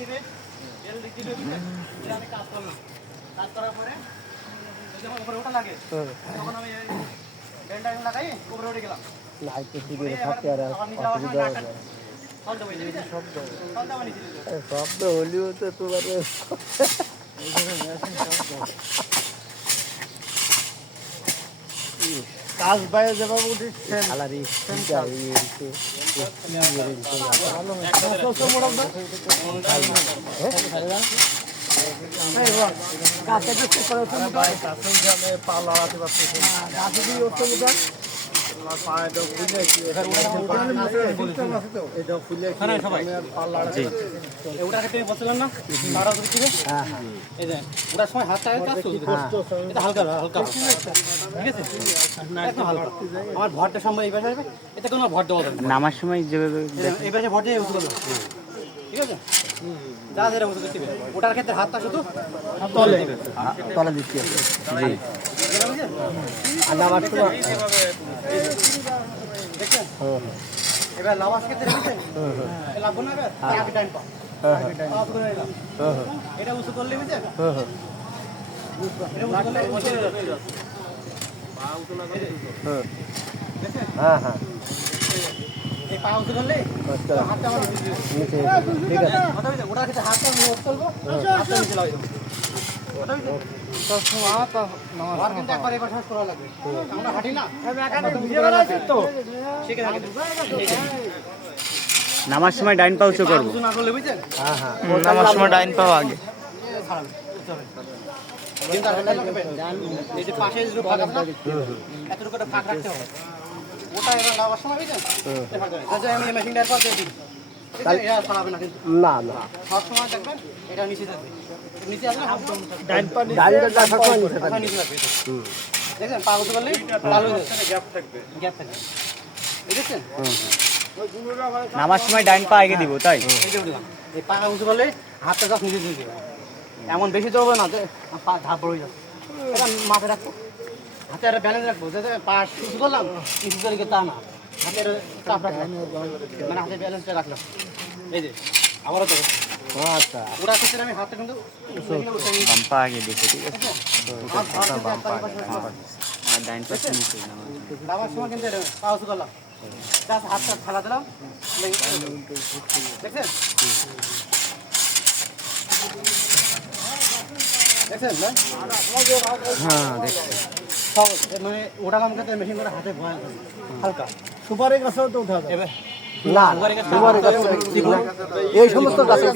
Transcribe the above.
দিবে তেল দিবে আমি কাজ করলাম কাজ করার পরে যখন উপরে ওঠা লাগে তখন আমি বেলটা লাগাই উপরে উঠে গেলাম লাইট তো দিবে থাকতে আর অসুবিধা হবে শব্দ হলেও তো তোমার কাজ বাইরে যাবো উঠেছেন আলারি পা লড়াতে পারতেছেন বলছিলাম না ওটার সময় হাতটা হালকা হালকা ঠিক আছে একদম হালকা আমার ভরটা সম্ভব এই পাশে আসবে এতে কোনো ভর দেওয়া যাবে নামার সময় এই পাশে ভর দিয়ে উঁচু করবে ঠিক আছে যা যেটা উঁচু করতে হবে ওটার ক্ষেত্রে হাতটা শুধু তলে দিবে তলা দিচ্ছি জি আর নামার সময় দেখছেন এবার লাভাস ক্ষেত্রে দেখছেন লাভবো না এবার আগে টাইম পাও এটা উঁচু করলে বুঝছেন হ্যাঁ হ্যাঁ এই পা উঁচু করলে হাতটা আমার ঠিক আছে ওটার ক্ষেত্রে হাতটা নোট করবো হাতটা নিচে লাগাই দেবো কিন্তু একবার এবার শ্বাস করা লাগবে আমরা হাঁটি না নামার সময় ডাইন পা উঁচু করবো না করলে বুঝছেন হ্যাঁ হ্যাঁ নামার সময় ডাইন পা আগে এই যে পাশে যে ফাঁক আছে না এতটুকু একটা ফাঁক রাখতে হবে ওটা এবার লাগাবার সময় বুঝছেন আমি মেশিনটার পর দিয়ে দিই এটা ছড়াবে না কিন্তু না না সব সময় দেখবেন এটা নিচে থাকবে নিচে আসলে ডাইন পা নিচে থাকবে নিচে থাকবে দেখছেন পা উঁচু করলে ভালো গ্যাপ থাকবে দেখছেন নামার সময় ডাইন পা আগে দিব তাই এই যে উঠলাম এই পা উঁচু করলে হাতটা সব নিচে দিয়ে দেবে এমন বেশি চলবে না যে পা ধাপ পড়ে যাবে এটা মাথায় রাখবো হাতে একটা ব্যালেন্স রাখবো যাতে পা উঁচু করলাম নিচু তরিকে তা না হাতের চাপ রাখলাম মানে হাতের ব্যালেন্সটা রাখলাম এই যে আবারও তো আচ্ছা ওরা ক্ষেত্রে আমি হাতটা কিন্তু বাম পা আগে দিতে ঠিক আছে আর ডাইন পা নিচে নামার সময় কিন্তু পা উঁচু করলাম জাস্ট হাতটা ফেলা দিলাম দেখছেন দেখছেন না হ্যাঁ দেখছি সহজ মানে ওঠালাম ক্ষেত্রে মেশিন করে হাতে ভয় হালকা সুপারের গাছেও তো উঠা যাবে এবার না সুপারের গাছে এই সমস্ত গাছে